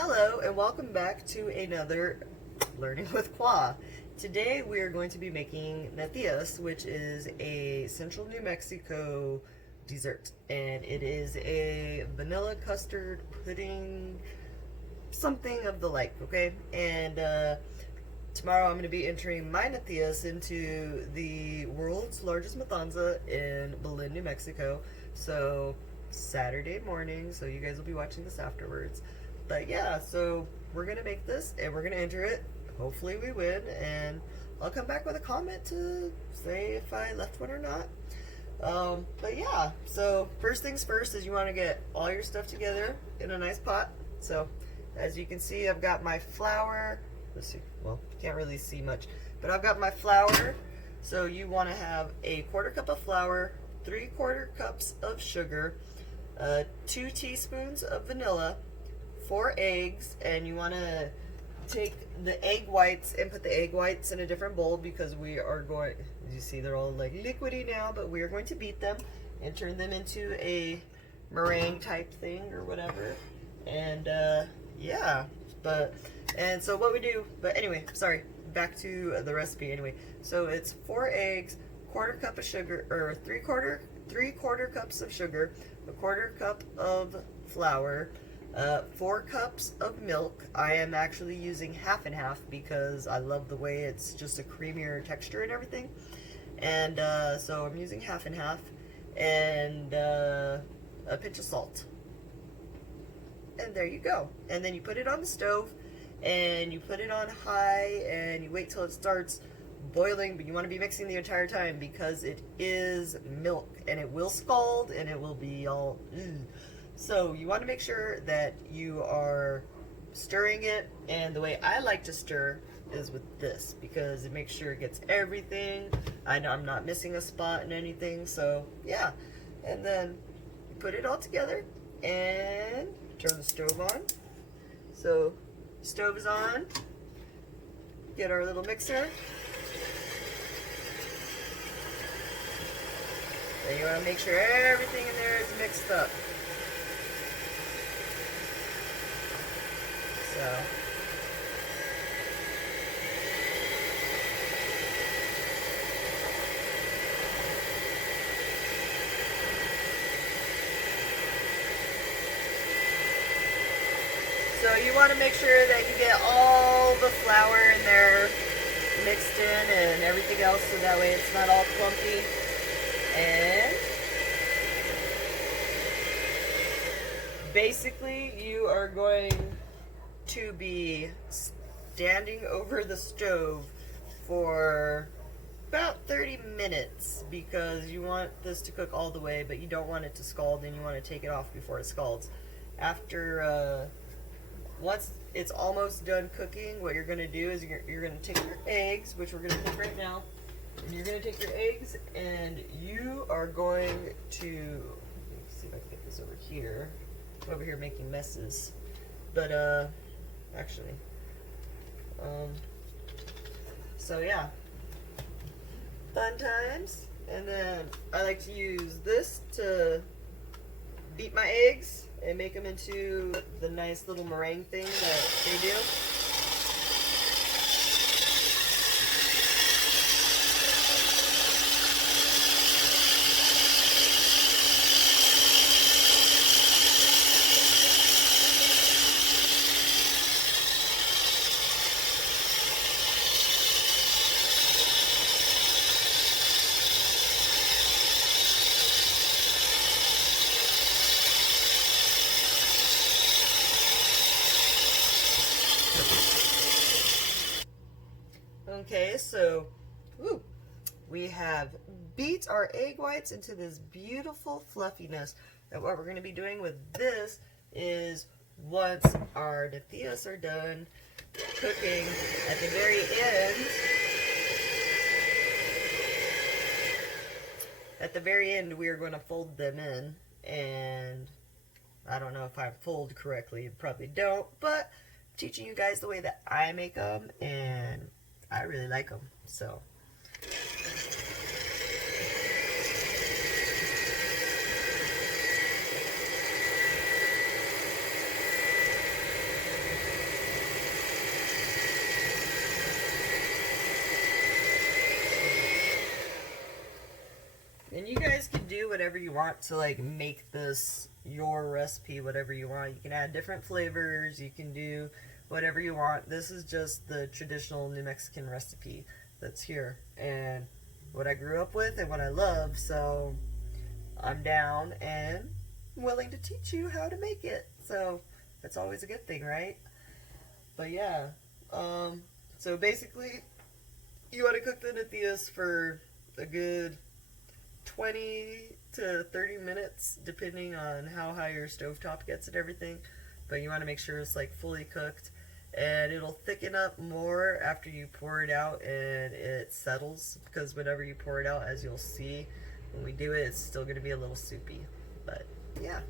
Hello and welcome back to another Learning with Qua. Today we are going to be making Natillas, which is a central New Mexico dessert, and it is a vanilla custard pudding, something of the like, okay? And tomorrow I'm going to be entering my Natillas into the world's largest matanza in Belen, New Mexico. So Saturday morning, so you guys will be watching this afterwards. But yeah, so we're gonna make this and we're gonna enter it. Hopefully we win, and I'll come back with a comment to say if I left one or not. But yeah, so first things first is you want to get all your stuff together in a nice pot. So as you can see, I've got my flour. Let's see, well, you can't really see much, but I've got my flour. So you want to have a 1/4 cup of flour, 3/4 cups of sugar, 2 teaspoons of vanilla, 4 eggs, and you want to take the egg whites and put the egg whites in a different bowl because we are going, as you see, they're all like liquidy now, but we are going to beat them and turn them into a meringue type thing or whatever. And yeah, and so what we do, but anyway, sorry, back to the recipe anyway. So it's 4 eggs, 1/4 cup of sugar, or 3/4 cups of sugar, a 1/4 cup of flour, 4 cups of milk. I am actually using half and half because I love the way it's just a creamier texture and everything. And so I'm using half and half, and a pinch of salt. And there you go. And then you put it on the stove and you put it on high and you wait till it starts boiling, but you want to be mixing the entire time because it is milk and it will scald and it will be all So you want to make sure that you are stirring it, and the way I like to stir is with this because it makes sure it gets everything. I know I'm not missing a spot and anything, so yeah. And then you put it all together and turn the stove on. So stove is on. Get our little mixer. And you want to make sure everything in there is mixed up. So you want to make sure that you get all the flour in there mixed in and everything else, so that way it's not all clumpy. And basically you are going to be standing over the stove for about 30 minutes because you want this to cook all the way, but you don't want it to scald, and you want to take it off before it scalds. After once it's almost done cooking, what you're going to do is you're going to take your eggs, which we're going to take right now, and you're going to take your eggs and you are going to, let me see if I can get this over here making messes, but actually, so yeah, fun times. And then I like to use this to beat my eggs and make them into the nice little meringue thing that they do. Okay, so we have beat our egg whites into this beautiful fluffiness. And what we're going to be doing with this is, once our natillas are done cooking, at the very end we are going to fold them in. And I don't know if I fold correctly, you probably don't, but I'm teaching you guys the way that I make them, and I really like them. So And you guys can do whatever you want to like make this your recipe, whatever you want. You can add different flavors, you can do whatever you want. This is just the traditional New Mexican recipe that's here and what I grew up with and what I love. So I'm down and willing to teach you how to make it. So that's always a good thing, right? But yeah, so basically you want to cook the natillas for a good 20 to 30 minutes depending on how high your stovetop gets and everything, but you want to make sure it's like fully cooked, and it'll thicken up more after you pour it out and it settles, because whenever you pour it out, as you'll see when we do it, it's still going to be a little soupy. But yeah,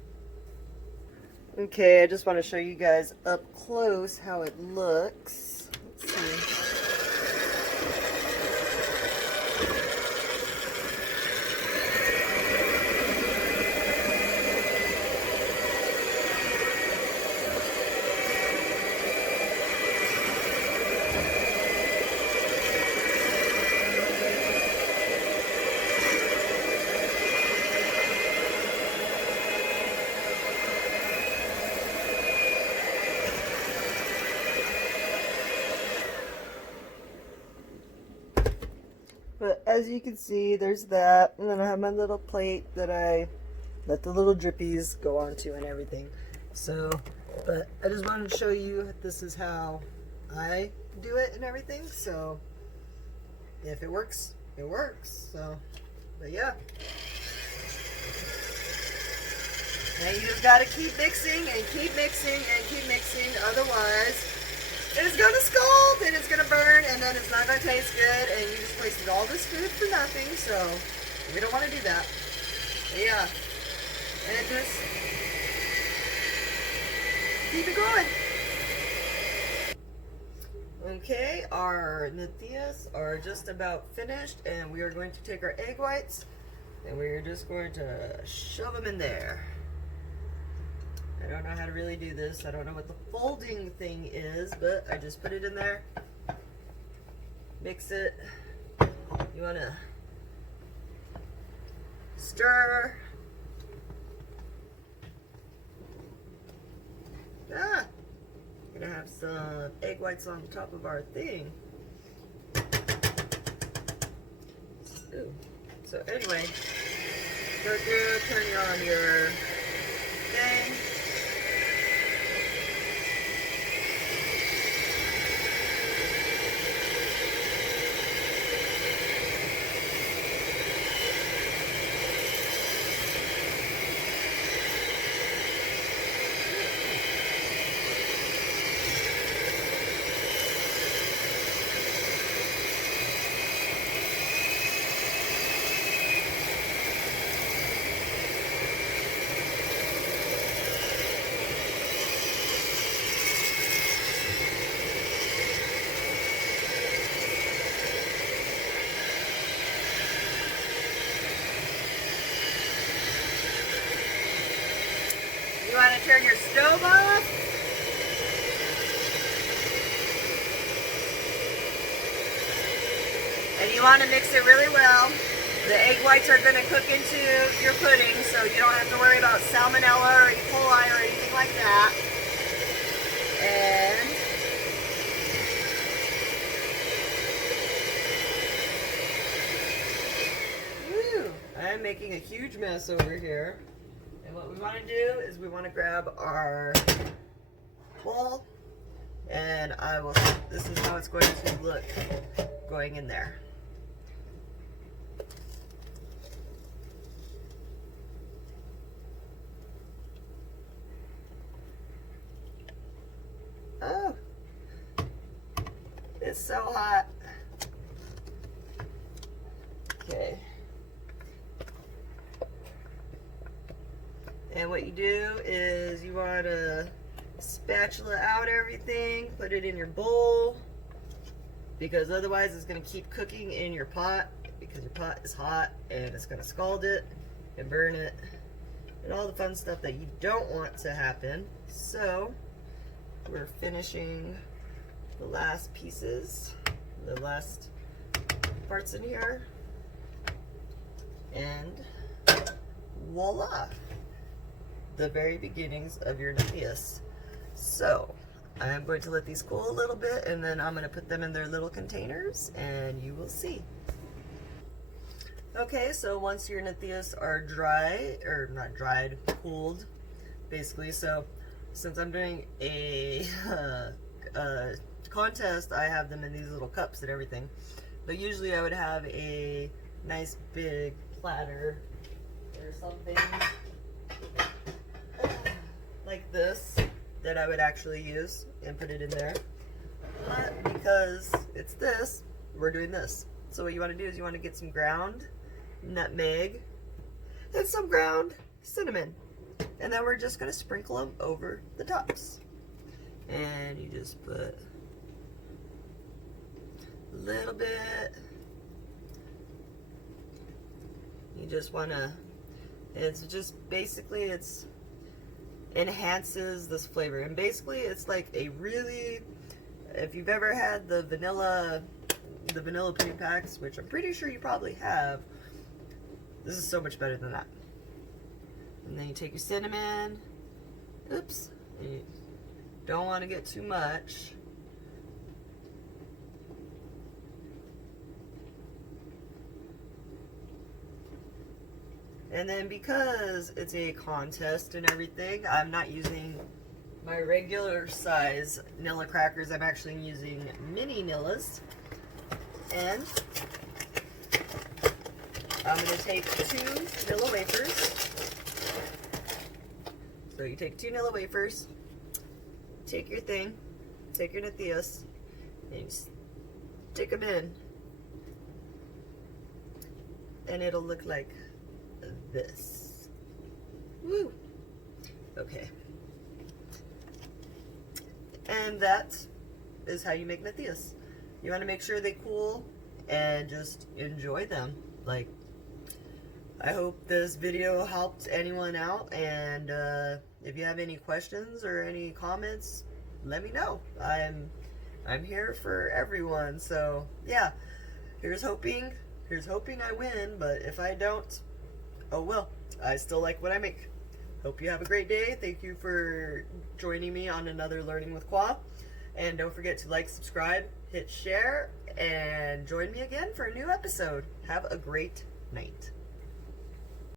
okay, I just want to show you guys up close how it looks. Let's see. But as you can see, there's that, and then I have my little plate that I let the little drippies go onto and everything. So, but I just wanted to show you this is how I do it and everything. So, if it works, it works. So, but yeah. Now you just gotta keep mixing and keep mixing and keep mixing, otherwise it's gonna scald and it's gonna burn and then it's not gonna taste good, and you just wasted all this food for nothing. So we don't want to do that. But yeah, and just keep it going. Okay, our natillas are just about finished, and we are going to take our egg whites and we're just going to shove them in there. I don't know how to really do this. I don't know what the folding thing is, but I just put it in there. Mix it. You want to stir. Ah! We're going to have some egg whites on top of our thing. Ooh. So anyway, go through, turn on your thing. You want to turn your stove off. And you want to mix it really well. The egg whites are going to cook into your pudding, so you don't have to worry about salmonella or E. coli or anything like that. And woo, I'm making a huge mess over here. And what we want to do is we want to grab our bowl, and this is how it's going to look going in there. Oh, it's so hot. Okay. And what you do is you want to spatula out everything, put it in your bowl, because otherwise it's going to keep cooking in your pot, because your pot is hot and it's going to scald it and burn it and all the fun stuff that you don't want to happen. So we're finishing the last pieces, the last parts in here, and voila, the very beginnings of your Natillas. So I'm going to let these cool a little bit, and then I'm going to put them in their little containers, and you will see. Okay, so once your Natillas are dry, or not dried, cooled, basically. So since I'm doing a contest, I have them in these little cups and everything. But usually I would have a nice big platter or something like this that I would actually use and put it in there. But because it's this, we're doing this. So what you want to do is you want to get some ground nutmeg and some ground cinnamon. And then we're just going to sprinkle them over the tops. And you just put a little bit. You just want to, it's just basically, it's enhances this flavor. And basically it's like a really, if you've ever had the vanilla pudding packs, which I'm pretty sure you probably have, this is so much better than that. And then you take your cinnamon, oops, you don't want to get too much. And then because it's a contest and everything, I'm not using my regular size Nilla crackers. I'm actually using mini Nillas. And I'm going to take 2 Nilla wafers. So you take 2 Nilla wafers, take your thing, take your Natillas, and you stick them in. And it'll look like this. Woo! Okay. And that is how you make Natillas. You want to make sure they cool and just enjoy them. Like, I hope this video helped anyone out, and if you have any questions or any comments, let me know. I'm here for everyone. So yeah, here's hoping I win, but if I don't, oh well, I still like what I make. Hope you have a great day. Thank you for joining me on another Learning with Qua. And don't forget to like, subscribe, hit share, and join me again for a new episode. Have a great night.